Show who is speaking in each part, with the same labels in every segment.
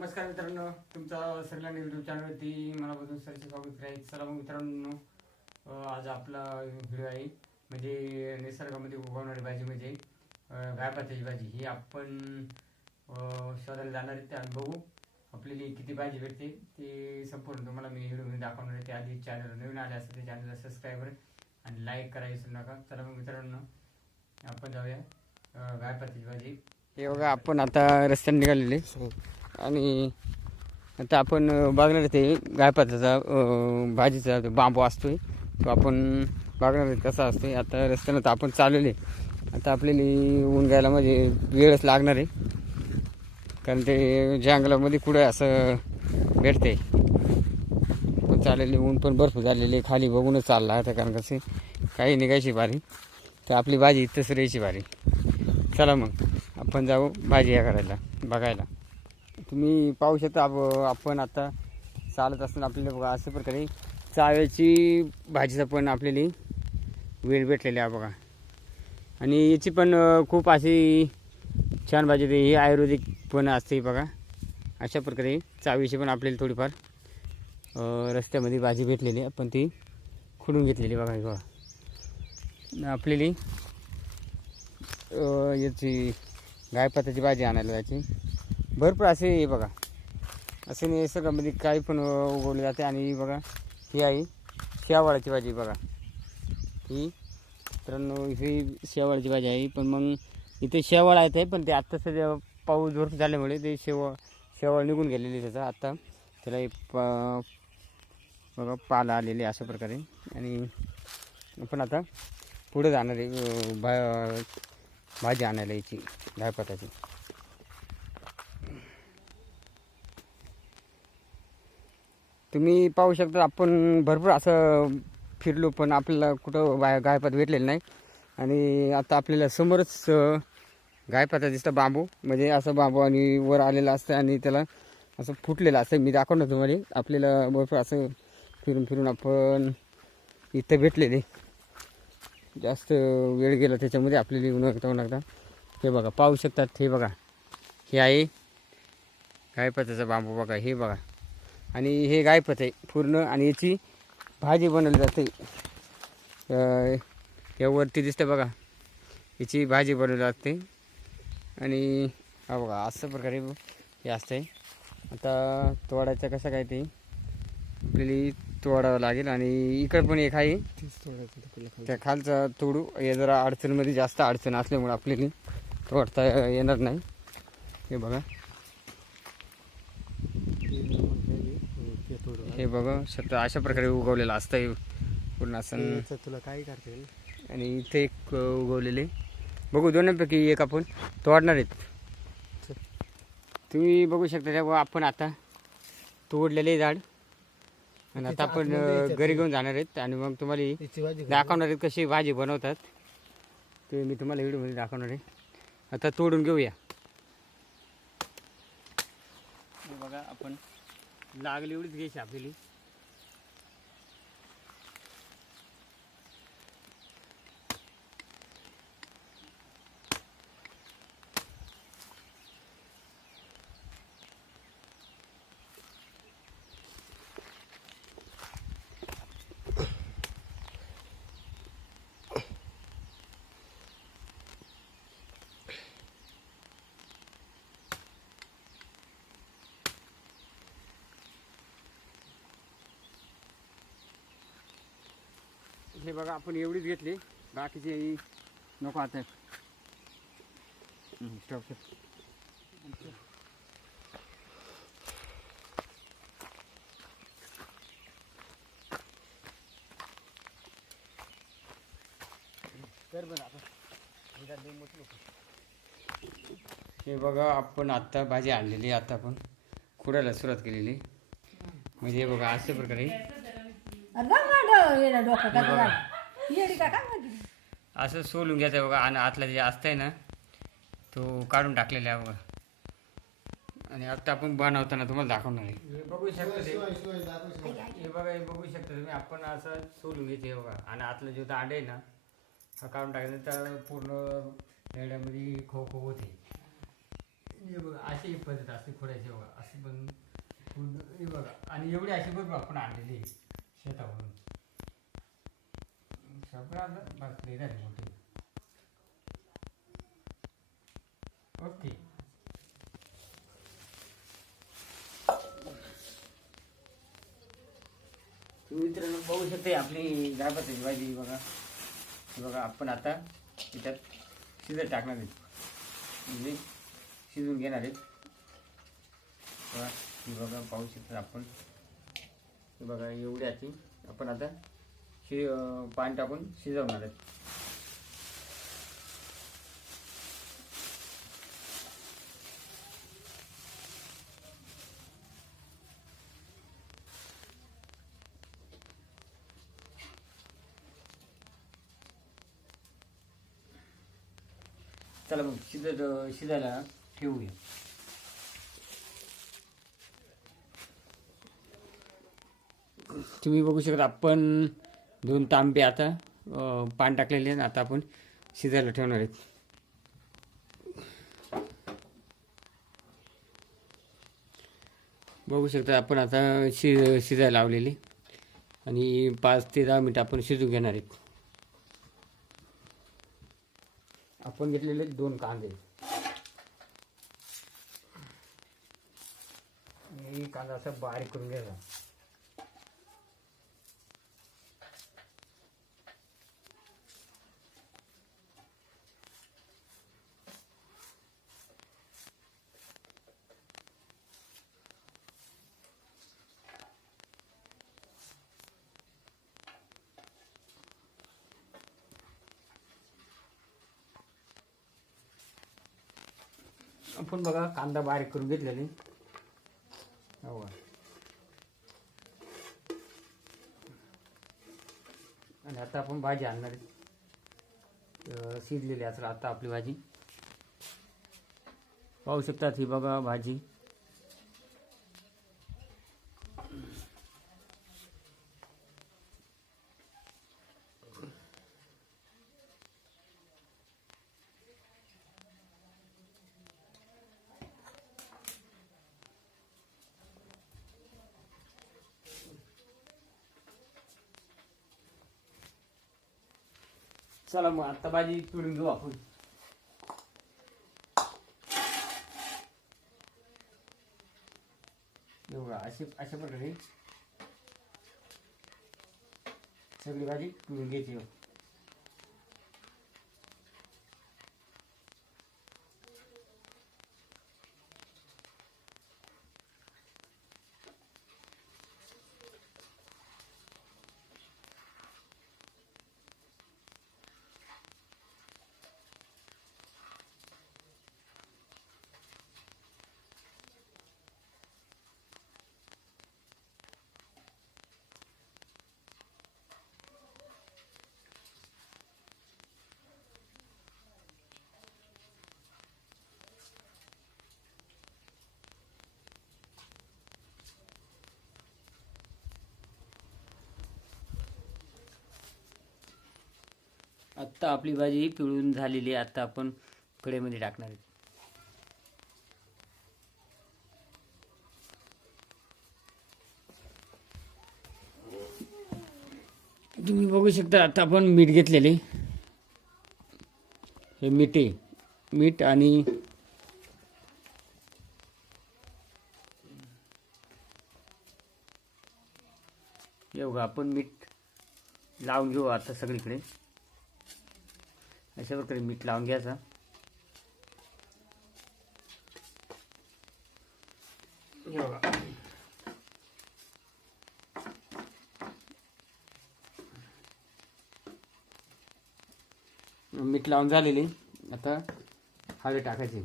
Speaker 1: नमस्कार मित्रांनो तुमचा सगळ्यांना युट्यूब चॅनलवरती मनापासून सरचे स्वागत आहे चला मग मित्रांनो आज आपला व्हिडिओ आहे. म्हणजे निसर्गामध्ये उगवणारी भाजी म्हणजे गायपात्याची भाजी. ही आपण शोधायला जाणार आहे. त्या बघू आपल्याला किती भाजी भेटते. ते संपूर्ण तुम्हाला मी व्हिडिओमध्ये दाखवणार आहे. त्या आधी चॅनल नवीन आले असेल ते चॅनलला सबस्क्राईब करा आणि लाईक करा विसरू नका. चला मग मित्रांनो आपण जाऊया गायपात्याची भाजी. हे बघा आपण आता रस्त्याने निघालेले. आणि आता आपण बघणार बघणार ते गायपाताचा भाजीचा बांबू बांबू असतोय तो आपण बघणार आहे कसा असतोय. आता रस्त्यानं तर आपण चालवले आता आपल्याला ऊन घ्यायला म्हणजे वेळच लागणार आहे. कारण ते जंगलामध्ये कुठे असं भेटते पण चाललेले ऊन पण भरपूर झालेले खाली बघूनच चालला आता कारण कसे काही निघायची भारी. तर आपली भाजी तसं राहायची भारी. चला मग आपण जाऊ भाजी या करायला बघायला. तुम्ही पाहू शकता आप आपण आता चालत असताना आपल्याला बघा अशा प्रकारे चाव्याची भाजीचा पण आपल्याला वेळ भेटलेली आहे बघा. आणि याची पण खूप अशी छान भाजी ते ही आयुर्वेदिक पण असते बघा. अशा प्रकारे चावीची पण आपल्याला थोडीफार रस्त्यामध्ये भाजी भेटलेली आहे. पण ती खुडून घेतलेली बघा हे बघा. आपल्याला याची गायपाताची भाजी आणायला जायची. भरपूर असे हे बघा. असे निसर्गामध्ये काही पण उगवले जाते आणि बघा ही आहे शेवाळाची भाजी बघा. ही मित्रांनो ही शेवाळाची भाजी आहे पण मग इथे शेवाळ आहेत आहे पण ते आत्ता सध्या पाऊस भरपूर झाल्यामुळे ते शेवाळ शेवाळ निघून गेलेली त्याचा. आत्ता त्याला एक पा बघा पाला आलेले अशा प्रकारे. आणि आपण आता पुढे जाणार आहे भा भाजी आणायला याची डाळपाताची तुम्ही पाहू शकता आपण भरपूर असं फिरलो पण आपल्याला कुठं बाय गायपात भेटलेलं नाही. आणि आता आपल्याला समोरच गायपाचा गायपाता दिसतं बांबू. म्हणजे असं बांबू आणि वर आलेलं असतं आणि त्याला असं फुटलेलं असतं मी दाखवणार तुम्हाला. आपल्याला भरपूर असं फिरून फिरून आपण इथं भेटलेले. जास्त वेळ गेला त्याच्यामध्ये आपल्याला उन्हाळ्यात उन्हाळ्यात हे बघा पाहू शकतात हे बघा. हे आहे. गायपाताचा बांबू बघा हे बघा. आणि हे गायपत आहे पूर्ण आणि याची भाजी बनवली जाते. अं, या वरती दिसतं बघा. याची भाजी बनवली जाते. आणि हा बघा असं प्रकारे हे असतंय. आता तोडायचं कसं काय ते आपल्याला तोडावं लागेल आणि इकडं पण एक आहे. त्या खालचा तोडू. हे जरा अडचणमध्ये जास्त अडचण असल्यामुळे आपल्याला तोडता येणार नाही. हे बघा. हे बघा शकता अशा प्रकारे उगवलेलं असतं पूर्ण असं.
Speaker 2: तुला काय करता येईल.
Speaker 1: आणि इथे एक उगवलेले. बघू दोन्हीपैकी एक आपण तोडणार आहेत. तुम्ही बघू शकता तेव्हा आपण आता तोडलेले झाड. आणि आता आपण घरी घेऊन जाणार आहेत आणि मग तुम्हाला दाखवणार आहेत कशी भाजी बनवतात. ते मी तुम्हाला व्हिडिओमध्ये दाखवणार आहे. आता तोडून घेऊया. हे बघा आपण लागली एवढीच घ्यायची आपली. हे बघा आपण एवढीच घेतली. बाकीचे नको आता. नको. हे बघा आपण आत्ता भाजी आणलेली आता आपण खुडायला सुरुवात केलेली. म्हणजे हे बघा अशा प्रकारे. असं सोलून घ्यायचं बघा आणि आतला जे असतंय ना तो काढून टाकलेला आहे बघा. आणि आता आपण बनवताना तुम्हाला दाखवणार आहे. बघू शकता ते हे बघा हे बघू शकता तुम्ही. आपण असं सोलून घ्यायचे हे बघा. आणि आतला जो दांड आहे ना हा काढून टाकायचा तर पूर्ण रेड्यामध्ये खो खो होते. हे बघा अशी पद्धत असते खोडायची बघा. अशी पण खुड- हे बघा. आणि एवढी अशी बघ आपण आणलेली आहे शेतावरून. सगळं आता बसले झाले मोठे ओके मित्रांनो बघू शकते आपली गायपाताची भाजी बघा. बघा आपण आता त्याच्यात शिजत टाकणार आहे म्हणजे शिजून घेणार आहे बघा पाहू शकतो आपण. बघा एवढी आपण आता शि पाणी टाकून शिजवणार आहेत. चला मग शिजत शिजायला ठेवूया. तुम्ही बघू शकता आपण दोन तांबे आता पान टाकलेले आहेत आता आपण शिजायला ठेवणार आहेत. बघू शकता आपण आता शि शिजायला लावलेली आणि पाच ते दहा मिनटं आपण शिजू घेणार आहेत. आपण घेतलेले दोन कांदे कांदा असा बारीक करून घ्यायचा. आपण बघा कांदा बारीक करून घेतलेली. हो आणि आता आपण भाजी आणणार आहे. शिजलेली असं आता आपली भाजी. पाहू शकतात ही बघा भाजी. चला मग आता भाजी पिळून घेऊ आपण. एवढा अशी अशा प्रकारे सगळी भाजी पिळून घ्यायची. आत्ता आपली भाजी पिळून झालेली आहे. आत्ता आपण कडेमध्ये टाकणार आहे. तुम्ही बघू शकता आता आपण मीठ घेतलेले. हे मीठ आहे. मीठ आणि बघा आपण मीठ लावून घेऊ आता सगळीकडे. अशा प्रकारे मीठ लावून घ्यायचा. मीठ लावून झालेली. आता हळद टाकायची.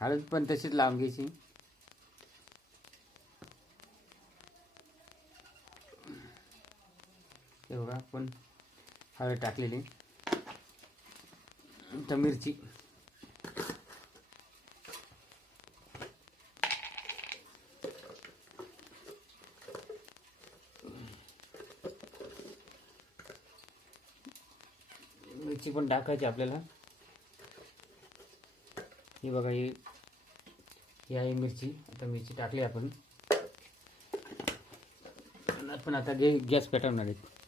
Speaker 1: हळद पण तशीच लावून घ्यायची. बघा आपण हळद टाकलेली. आता मिरची. मिरची पण टाकायची आपल्याला. ही बघा ही ही आहे मिरची. आता मिरची टाकली आपण. पण आता गॅस पेटवणार आहेत.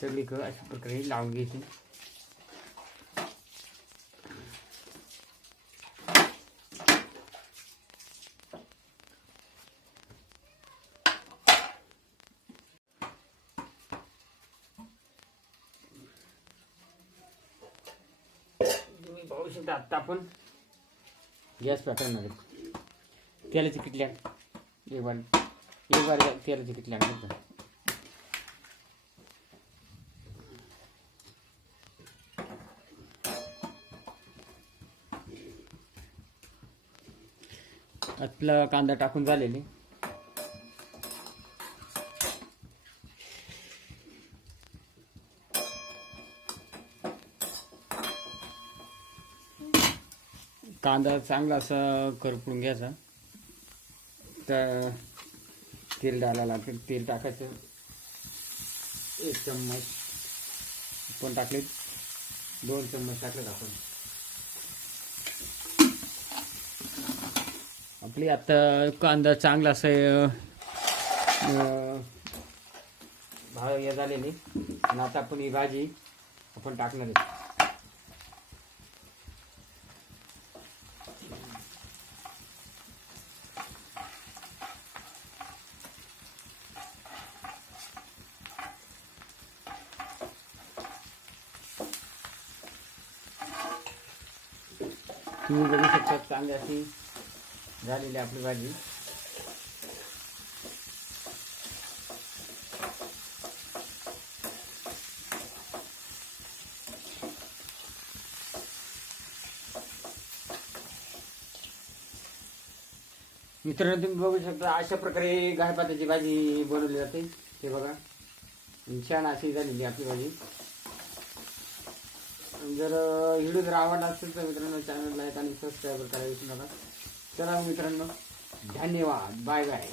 Speaker 1: सगळीकडं अशा प्रकारे लावून घ्यायची तुम्ही पाहू शकता आत्ता आपण गॅस पेटवणार आहेत तेलाची किटल्या एक बार एक बार तेलाची किटल्या आपला कांदा टाकून झालेले. कांदा चांगला असा करपून घ्यायचा. तर तेल डाळायला लागेल तेल टाकायचं. एक चम्मच. पण टाकले दोन चम्मच टाकलेत आपण. आपली आता कांदा चांगला असं भाव हे झालेली. आणि आता आपण ही भाजी आपण टाकणार आहे. तुम्ही बघू शकता कांद्याची झालेली आपली भाजी. मित्रांनो तुम्ही बघू शकता अशा प्रकारे गायपाताची भाजी बनवली जाते. ते बघा. छान अशी झालेली आपली भाजी. जर व्हिडिओ जर आवडला असेल तर मित्रांनो चॅनल लाईक आणि सबस्क्राईब करायला विसरू नका. चला मित्रांनो धन्यवाद. Bye bye.